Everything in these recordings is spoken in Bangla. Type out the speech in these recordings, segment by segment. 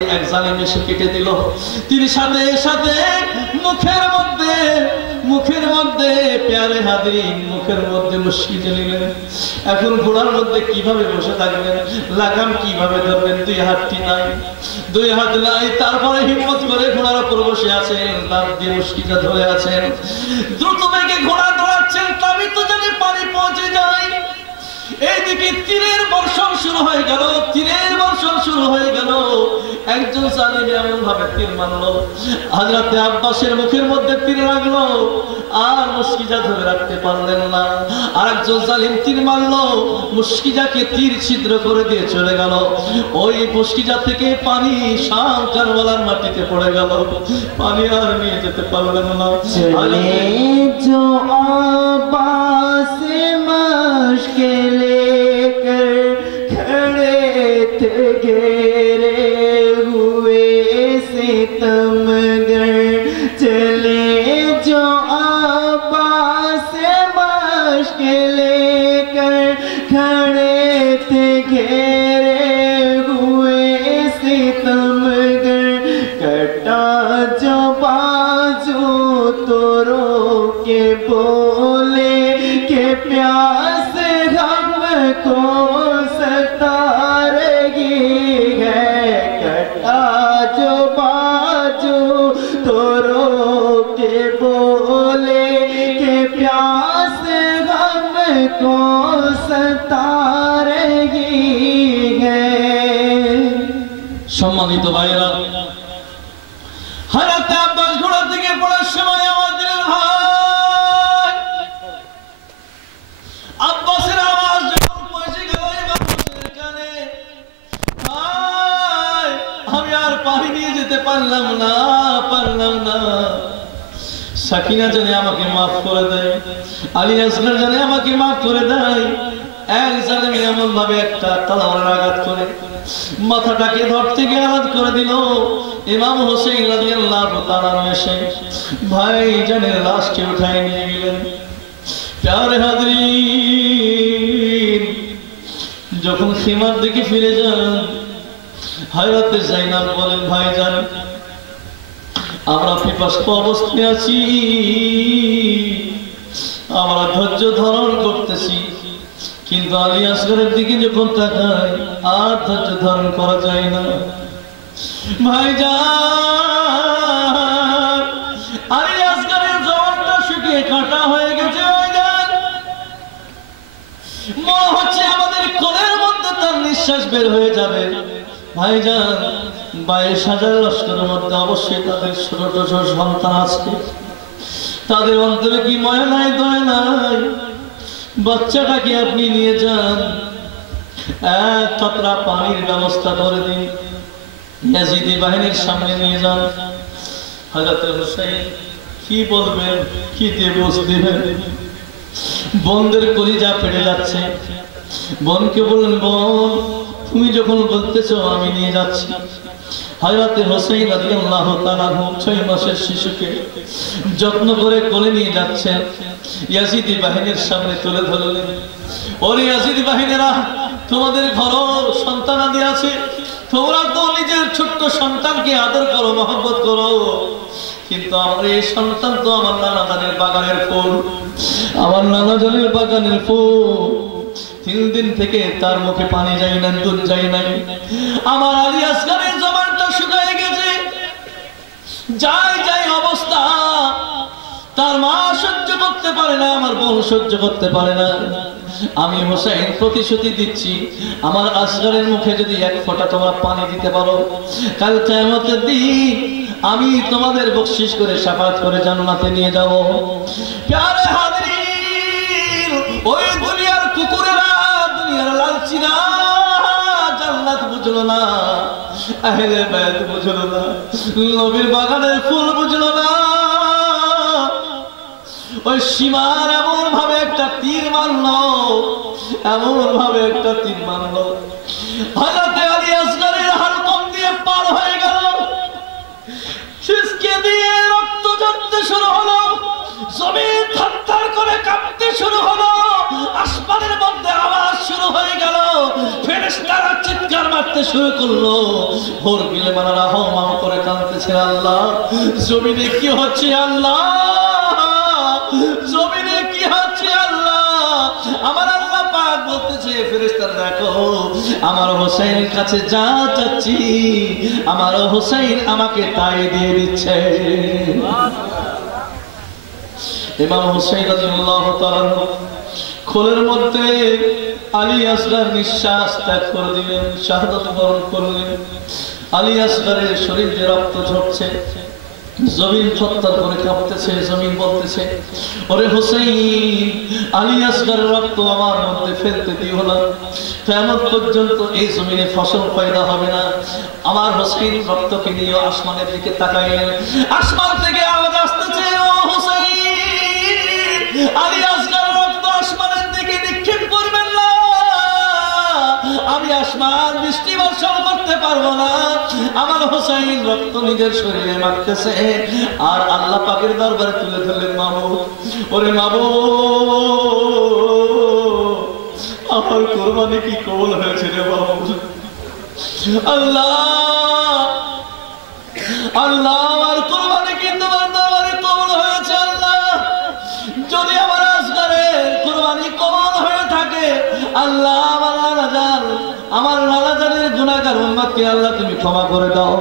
এক জালিম এসে কেটে দিল। তিনি সাথে সাথে মুখের মধ্যে প্যারে হাদিন মুখের মধ্যে মুশকিতে নিলেন। এখন ঘোড়ার মধ্যে কিভাবে বসে থাকবেন, লাগাম কিভাবে ধরবেন? দুই হাত নাই। তারপরে হিম্মত করে ঘোড়ার উপর বসে আছেন, লাফ দিয়ে মুশকিটা ধরে আছেন, দ্রুত বেগে ঘোড়া দৌড়াচ্ছেন। তবে তো জানি পানি পৌঁছে যায়। এইদিকে তীরের বর্ষণ শুরু হয়ে গেল। একজন জালিম এমন ভাবে তীর মারলো, হযরত আব্বাসের মুখের মধ্যে তীর লাগলো, আর মুশকিজা ধরে রাখতে পারলেন না। আরেকজন জালিম তীর মারলো, মুশকিজাকে তীর ছিদ্র করে দিয়ে চলে গেল। ওই মুশকিজা থেকে পানি শাম কারবালার মাটিতে পড়ে গেল, পানি আর নিয়ে যেতে পারলেন না। সম্মানিত ভাইরা, হযরত আব্বাস ঘোড়া থেকে পড়ার সময় আওয়াজ দিলেন, ভাই! আব্বাসের আওয়াজ যখন পৌঁছে গেল মানুষের কানে, ভাই আমি আর পানি নিয়ে যেতে পারলাম না। সাকিনা জানে আমাকে মাফ করে দেয়, আলী আসগর জানে আমাকে মাফ করে দেয়। এক জালিম এমন ভাবে একটা তলোয়ারের আঘাত করে মাথাটাকে ধরতে গিয়ে আঘাত করে দিল। ইমাম হোসেন রাদিয়াল্লাহু তাআলা এসে ভাইজানের লাশকে উঠায় নিয়ে গেলেন। প্যারে হাজরিন, যখন সীমার দিকে ফিরে যান, হযরত যায়েনাব বলেন, ভাইজান আমরা পিপাসিত অবস্থায় আছি, আমরা ধৈর্য ধারণ করতেছি, কিন্তু আলী আসগরের দিকে যখন তাকাই আর ধৈর্য ধারণ করা যায় না। ভাইজান আলী আসগরের জবানটা শুকিয়ে কাটা হয়ে গেছে। ভাইজান মনে হচ্ছে আমাদের কোলের মধ্যে তার নিঃশ্বাস বের হয়ে যাবে। ভাইজান 22,000 লস্করের মধ্যে অবশ্যই তাদের ছোট ছোট সন্তান আছে, তাদের অন্তরে কি মায়া নাই, দয়া নাই? বাচ্চাটাকে আপনি নিয়ে যান, এক কাতরা পানির ব্যবস্থা করে দিন, ইয়াজিদি বাহিনীর সামনে নিয়ে যান। হযরত হুসাইন কি বলবেন, কি দিয়ে বুঝ দিবেন? বোনদের কলিজা ফেটে যাচ্ছে। বোনকে বললেন, বোন তুমি যখন বলতেছো আমি নিয়ে যাচ্ছি। হযরত হুসাইন রাদিয়াল্লাহু তাআলা 6 মাসের শিশুকে যত্ন করে কোলে নিয়ে যাচ্ছেন। ইয়াজিদি বাহিনীর সামনে তুলে ধরলেন, ওরে ইয়াজিদি বাহিনীরা, তোমাদের ঘরও সন্তানাদি আছে, তোমরা তো নিজের ছোট্ট সন্তানকে আদর করো, মহব্বত করো, কিন্তু আমার এই সন্তান তো আমার নানা জানের বাগানের ফুল, আমার নানা জানের বাগানের ফুল। 3 দিন থেকে তার মুখে পানি যায় না, দুধ যায় নাই। আমার আলী আসগরের জবানটা শুকিয়ে গেছে, যাই অবস্থা। তার মা সহ্য করতে পারে না, আমার বোন সহ্য করতে পারে না। আমি হোসেন প্রতিশ্রুতি দিচ্ছি, আমার আসগরের মুখে যদি 1 ফোঁটা তোমরা পানি দিতে পারো, কাল কিয়ামতের দিন আমি তোমাদের বকশিশ করে শাফাআত করে জান্নাতে নিয়ে যাব। প্যারে হাজরিন, ওই দুনিয়ার কুকুরেরা, দুনিয়ার লালচিরা জান্নাত বুঝলো না, আহলে বাইত বুঝলো না, নবীর বাগানের ফুল বুঝলো না। ওই সীমার এমন ভাবে একটা তীর মারলো, হযরত আলী আসগরের হালকম দিয়ে পার হয়ে গেল, শিশকে দিয়ে রক্ত ঝরতে শুরু হলো, জমিন থরথর করে কাঁপতে শুরু হলো, আসমানের মধ্যে আওয়াজ শুরু হয়ে গেল, ফেরেশতারা চিৎকার মারতে শুরু করলো, ভোর গিলে মানারা হাও করে কাঁদতেছে, আল্লাহ জমিনে কি হচ্ছে, আল্লাহ জমিনে কি হচ্ছে আল্লাহ। আমার আল্লাহ পাক বলতেছে, ফেরেশতারা দেখো আমার হোসেনের কাছে যা চাচ্ছি আমার হোসেন আমাকে তাই দিয়ে দিচ্ছে। ইমাম হুসাইন রাদিয়াল্লাহু তাআলা খোলের মধ্যে আলী আসগর নিঃশ্বাস ত্যাগ করে দিলেন, শাহাদাত বরণ করলেন। আলী আসগরের শরীর দিয়ে রক্ত ঝরছে, জমিন থরথর করে কাঁপতেছে, জমিন বলতেছে, ওরে হুসাইন আলী আসগরের রক্ত আমার মধ্যে ফেলতে দিও না, কিয়ামত পর্যন্ত এই জমিনে ফসল পয়দা হবে না। আমার হুসাইন রক্তকে নিয়ে আসমানের দিকে তাকাইলেন, আসমান থেকে আওয়াজ আসতেছে, ও হুসাইন আলী আসগরের রক্ত আসমানের দিকে নিক্ষেপ করবেন না, আমি আসমান বৃষ্টি বর্ষণ করতে পারবো না। আমার হোসেন রক্ত নিজের শরীরে মাখতেছে আর আল্লাহ পাকের দরবারে তুলে ধরলেন, মাবুদ ওরে মাবুদ আমার কুরবানি কি কবুল হয়েছে রে মাবুদ। আল্লাহ আল্লাহ আমার কুরবানি কি তোমার দরবারে কবুল হয়েছে। আল্লাহ যদি আমার আসগরের কুরবানি কবুল হয়ে থাকে, আল্লাহ আমার নানাজানের গুনাহগার উম্মতকে আল্লাহ তুমি ক্ষমা করে দাও,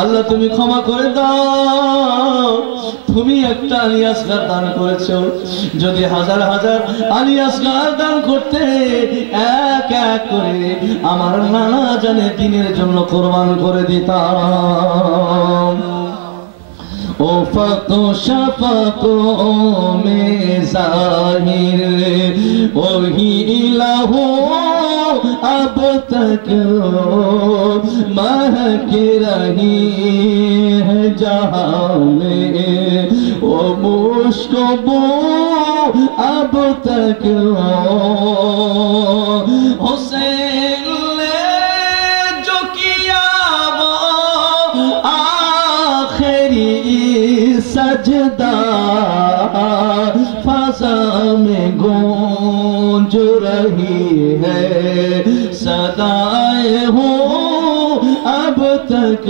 আল্লাহ তুমি ক্ষমা করে দাও। তুমি একটা আলী আসগর দান করেছো, যদি হাজার হাজার আলী আসগর দান করতে এক এক করে আমার নানাজানের দিনের জন্য কুরবান করে দিতাম। ओ फ़क़ो शफ़क़ो में ज़ाहिर वही इलाहो अब तक महक रही है जहाँ में, वो मुश्को बो अब तक हुसैन ने जो किया वो सजदा फ़ज़ा में गूंज रही है सदाए हो अब तक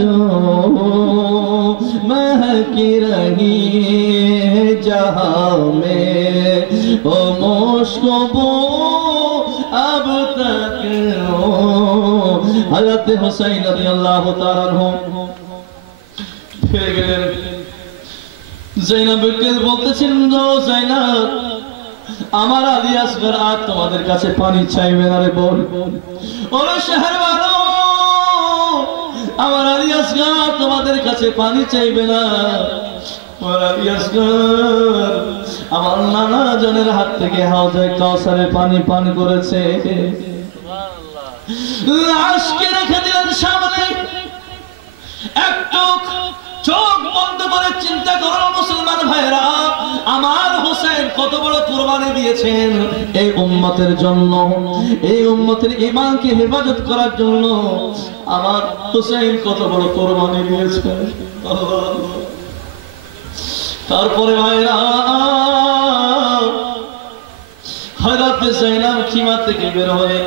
महक रही है जहाँ में, ओ मुश्को बो अब तक। हज़रत हुसैन रज़ियल्लाहु ताआला अन्हु फिर गए ज़ैनबকে বলতেছিলেন, ज़ैनब আমার আলী আসগর আর তোমাদের কাছে পানি চাইবে না রে বোন। ওরে শহরওয়ালো আমার আলী আসগর তোমাদের কাছে পানি চাইবে না। আমার আলী আসগর আমার নানা জনের হাত থেকে হাউজে কাউসারের পানি পান করেছে। লাশকে রেখে দিলেন সামনে, একটু চোখ বন্ধ করে চিন্তা করো মুসলমান ভাইরা, আমার হোসেন কত বড় কুরবানি দিয়েছেন এই উম্মতের জন্য, এই উম্মতের ঈমানকে হেফাজত করার জন্য। আমার হোসেন কত বড় কুরবানি দিয়েছেন। তারপরে ভাইরা হযরত যায়েনব খিমা থেকে বের হয়ে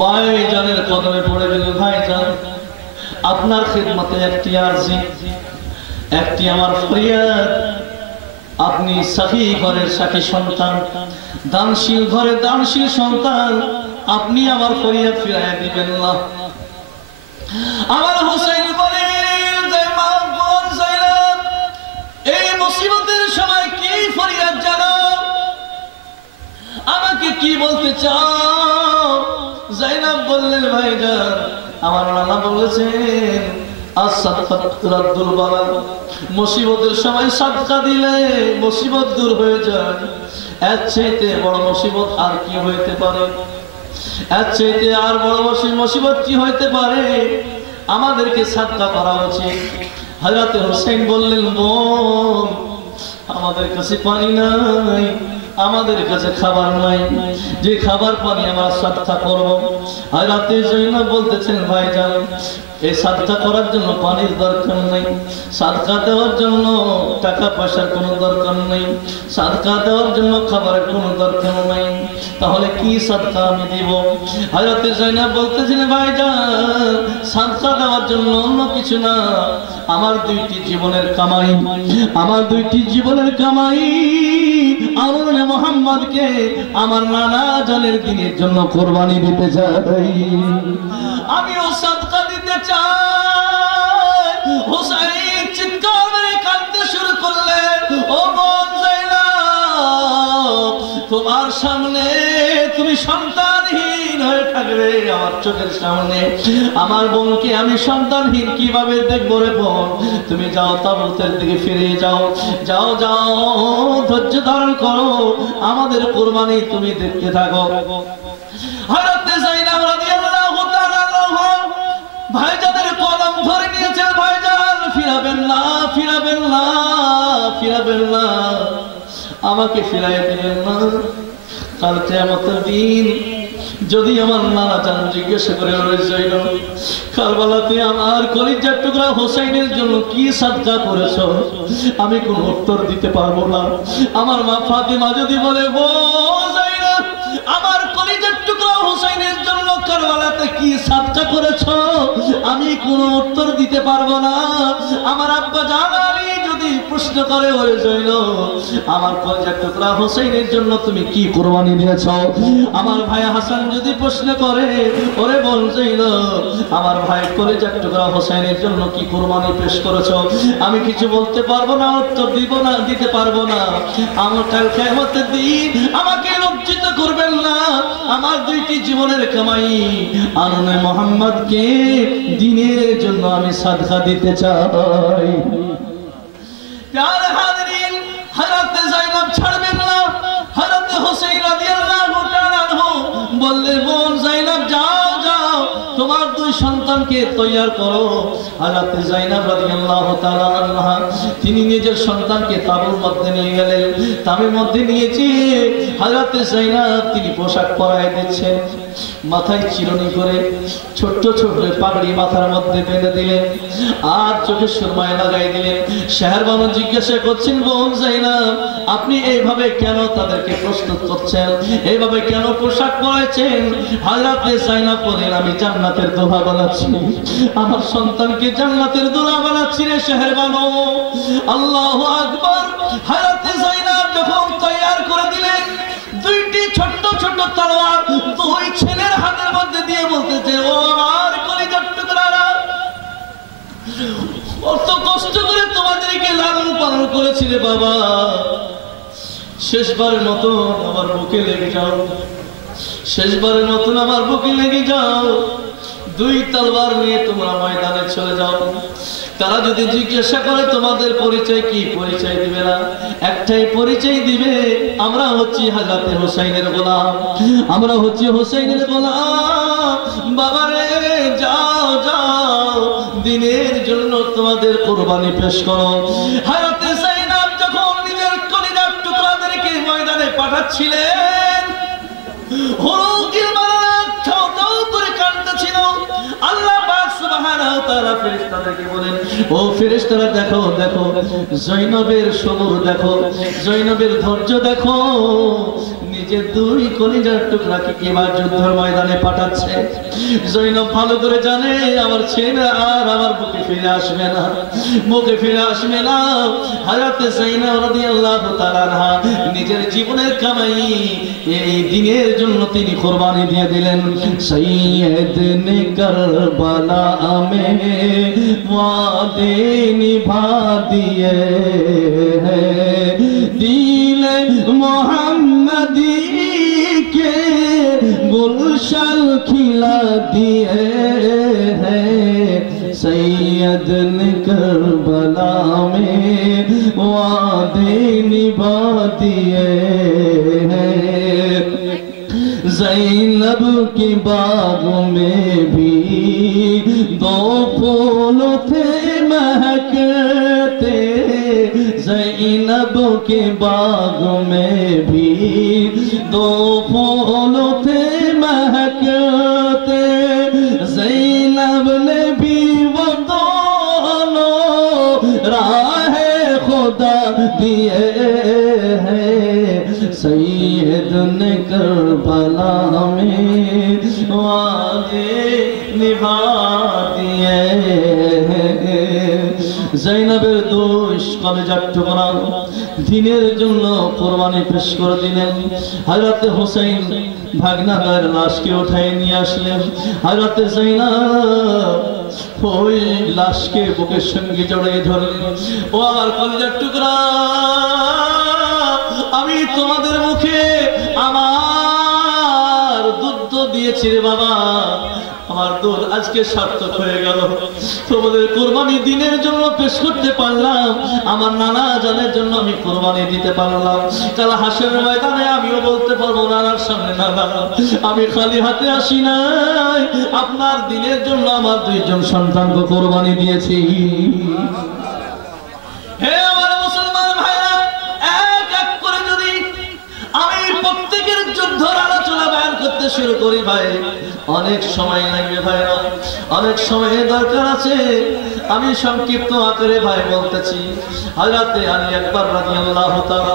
ভাইজানের কদমে পড়ে গেলেন। ভাইজান আপনার খিদমতে একটি আরজি, একটি আমার ফরিয়াদ, আপনি সাফি ঘরের সাথী সন্তান, দানশীল ঘরে দানশীল সন্তান, আপনি আমার ফরিয়াদ ফিরাইয়া দিবেন না। আমার হোসেন বলেন যে মা বোন যায়েনব এই মুসিবতের সময় কি ফরিয়াদ জানো, আমাকে কি বলতে চাও? যায়েনব বললেন, ভাইজান আমার নানা বলেছেন আস-সাদকাতুল বালা, মুসিবতের সময় সাদকা দিলে মুসিবত দূর হয়ে যায়। এর চাইতে বড় মুসিবত আর কি হইতে পারে? এর চাইতে আর বড় মুসিবত কি হইতে পারে? আমাদেরকে সাদকা করা উচিত। হযরত হোসেন বললেন, বোন আমাদের কাছে পানি নাই, আমাদের কাছে খাবার নাই, যে খাবার পানি আমরা সাদকা করব। আর রাতে জৈনব বলতেছেন ভাইজান এই সাদকা করার জন্য পানির দরকার নেই, সাদকা দেওয়ার জন্য টাকা পয়সার কোনো দরকার নেই, সাদকা দেওয়ার জন্য খাবারের কোনো দরকার নেই, তাহলে কি সাদকা আমি দিব? হযরতে জৈনব বলতেছেন ভাইজান সাদকা দেওয়ার জন্য অন্য কিছু না, আমার দুইটি জীবনের কামাই, আমার দুইটি জীবনের কামাই আল্লাহ মুহাম্মদকে আমার নানা জানের দিনের জন্য কুরবানি দিতে চাই, আমিও সাদকা দিতে চাই। হুসাইন চিৎকার করে কাঁদতে শুরু করলেন, ও বোন যায়নাব তোমার সামনে তুমি সন্তানহীন হয়ে থাকবে, আমার চোখের সামনে আমার বোনকে আমি সন্তানহীন কিভাবে দেখবো রে বোন? তুমি যাও তাবুতের দিকে ফিরে যাও, যাও যাও ধৈর্য ধারণ করো, আমাদের কুরবানি তুমি দেখতে থাকো। হযরত যায়নাব রাদিয়াল্লাহু তাআলা ভাইজানের কলম ধরে নিয়েছেন, ভাইজান ফিরাবেন না, ফিরাবেন না, ফিরাবেন না, আমাকে ফিরাইয়া দিবেন না। কাল কিয়ামতের দিন যদি আমার নানা জান জিজ্ঞাসা করে রয়েছিল কারবালাতে আমার কলিজার টুকরা হোসেনের জন্য কি সাদকা করেছো, আমি কোনো উত্তর দিতে পারবো না। আমার মা ফাতিমা যদি বলে ও যায়নাব আমার কলিজার টুকরা হোসেনের জন্য কারবালাতে কি সাদকা করেছো, আমি কোনো উত্তর দিতে পারবো না। আমার আব্বা জান আলী যদি প্রশ্ন করে ওরে যায়নাব আমার কলিজার টুকরা হোসেনের জন্য তুমি কি কুরবানি দিয়েছো, আমার ভাই হাসান যদি প্রশ্ন করে ওরে বল যায়নাব আমার ভাই কলিজার টুকরা হোসেনের জন্য কি কুরবানি পেশ করেছো, আমি কিছু বলতে পারবো না, উত্তর দিব না, দিতে পারবো না। আমার কাল কিয়ামতের দিন আমাকে লজ্জিত করবেন না, আমার দুইটি জীবনের কামাই আননে মুহাম্মদকে দ্বীনের জন্য আমি সাদকা দিতে চাই। প্যারে হাজরিন হযরত যায়নাব ছাড়বেন না, হযরত হোসেন রাদিয়াল্লাহু তাআলা আনহু বললেন বোন যায়নাব যাও যাও তোমার দুই সন্তানকে তৈয়ার করো। হযরত যায়নাব রাদিয়াল্লাহু তাআলা আনহা তিনি নিজের সন্তানকে তাঁবুর মধ্যে নিয়ে গেলেন, তাঁবুর মধ্যে নিয়েছি হযরত যায়নাব তিনি পোশাক পরায় দিচ্ছেন, মাথায় চিরুনি করে ছোট্ট ছোট্ট পাগড়ি মাথার মধ্যে বেঁধে দিলেন আর চোখে সুরমায় লাগাই দিলেন। শেহরবানু জিজ্ঞাসা করছেন বোন যায়নাব আপনি এইভাবে কেন তাদেরকে প্রস্তুত করছেন, এইভাবে কেন পোশাক পরাইছেন? হযরত যায়নাব বলেন আমি জান্নাতের দোহা বানাচ্ছি, আমার সন্তানকে জান্নাতের দোহা বানাচ্ছি রে শেহরবানু। আল্লাহু আকবার। হযরত যায়নাব যখন তৈয়ার করে দিলেন দুইটি ছোট্ট ছোট্ট তলোয়ার দুই ছেলের হাতের মধ্যে দিয়ে বলতেছে ও আমার কলিজার টুকরারা কত কষ্ট করে তোমাদেরকে লালন পালন করেছি রে বাবা, শেষবারের মতো আমার বুকে লেগে যাও, শেষবারের মতন আমার বুকে লেগে যাও, দুই তলোয়ার নিয়ে তোমরা ময়দানে চলে যাও। তারা যদি জিজ্ঞাসা করে তোমাদের পরিচয় কি, পরিচয় দিবে না, একটাই পরিচয় দিবে আমরা হচ্ছি হযরত হোসেনের গোলাম, আমরা হচ্ছি হোসেনের গোলাম। বাবারে যাও যাও দ্বীনের জন্য তোমাদের কুরবানি পেশ করো। হযরত যায়নাব যখন নিজের কলিজার টুকরাদেরকে ময়দানে পাঠাচ্ছিলেন হুলুকিল মারাত ঠাও করে কাঁদছিল। আল্লাহ পাক সুবহানাহু ওয়া তাআলা ফেরেশতাদেরকে বলেন ও ফেরেশতারা দেখো দেখো যায়নাবের সবর দেখো, যায়নাবের ধৈর্য দেখো, নিজের দুই কলিজার টুকরাকে কিভাবে যুদ্ধের ময়দানে পাঠাচ্ছে। যায়নাব ভালো করে জানে আমার ছেলে আর আমার বুকে ফিরে আসবে না, মুখে ফিরে আসবে না। হযরত যায়নাব রাদিয়াল্লাহু তাআলা আনহা নিজের জীবনের কামাই এই দ্বীনের জন্য তিনি কুরবানি দিয়ে দিলেন। সৈয়দ নে কারবালা মে ওয়াদে নিভা দিয়ে হ্যায়, দিল মোহাম্মदी के गुलशन खिला दिए हैं, सैयद ने करबला में वादे निभा दिए हैं। ज़ैनब के बाग में भी दो फूल थे महकते, ज़ैनब के बाग में भी दो फूल थे महकते, ज़ैनब ने भी वो दोनों राह खुदा दिए हैं, सैयद ने करबला में वादे निभा दिए हैं। ज़ैनবের দুই কলেজার টুকরা দিনের জন্য কোরবানি পেশ করে দিলেন। হযরত হুসাইন ভাগনার লাশকে উঠায় নিয়ে আসলেন। হযরত যায়েনব ওই লাশকে বুকের সঙ্গে জড়িয়ে ধরলেন। ও আমার কলেজার টুকরা, আমি তোমাদের মুখে আমার দুধ দিয়েছি রে বাবা, আমার দুধ আজকে সার্থক হয়ে গেল। তোমাদের কোরবানি দিনের জন্য পেশ করতে পারলাম, আমার নানা জানের জন্য আমি কোরবানি দিতে পারলাম। কাল হাসরের ময়দানে আমিও বলতে পারবো নানার সামনে, নানা আমি খালি হাতে আসি নাই, আপনার দিনের জন্য আমার দুইজন সন্তানকে কোরবানি দিয়েছি। হে আমার মুসলমান ভাইরা, এক এক করে যদি আমি প্রত্যেকের যুদ্ধের আলোচনা বয়ান করতে শুরু করি ভাই, অনেক সময় লাগবে ভাইরা, অনেক সময় দরকার আছে। আমি সংক্ষিপ্ত আকারে ভাই বলতেছি। হযরত আলী আকবর রাদিয়াল্লাহু তাআলা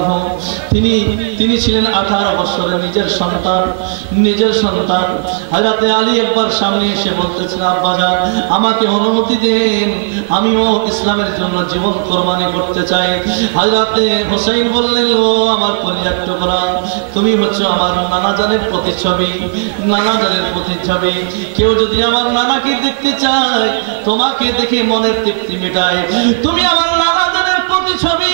তিনি ছিলেন 18 বছরের নিজের সন্তান। হযরত আলী আকবর সামনে এসে বলতেছেন, আব্বাজান আমাকে অনুমতি দেন, আমিও ইসলামের জন্য জীবন কোরবানি করতে চাই। হযরত হুসাইন বললেন, ও আমার কলিজার টুকরা, তুমি হচ্ছে আমার নানা জানের প্রতিচ্ছবি, নানা জানের প্রতিচ্ছবি। কেউ যদি আমার নানাকে দেখতে চায়, তোমাকে দেখে মনের তৃপ্তি মেটায়, তুমি আমার নানা জানের প্রতিচ্ছবি।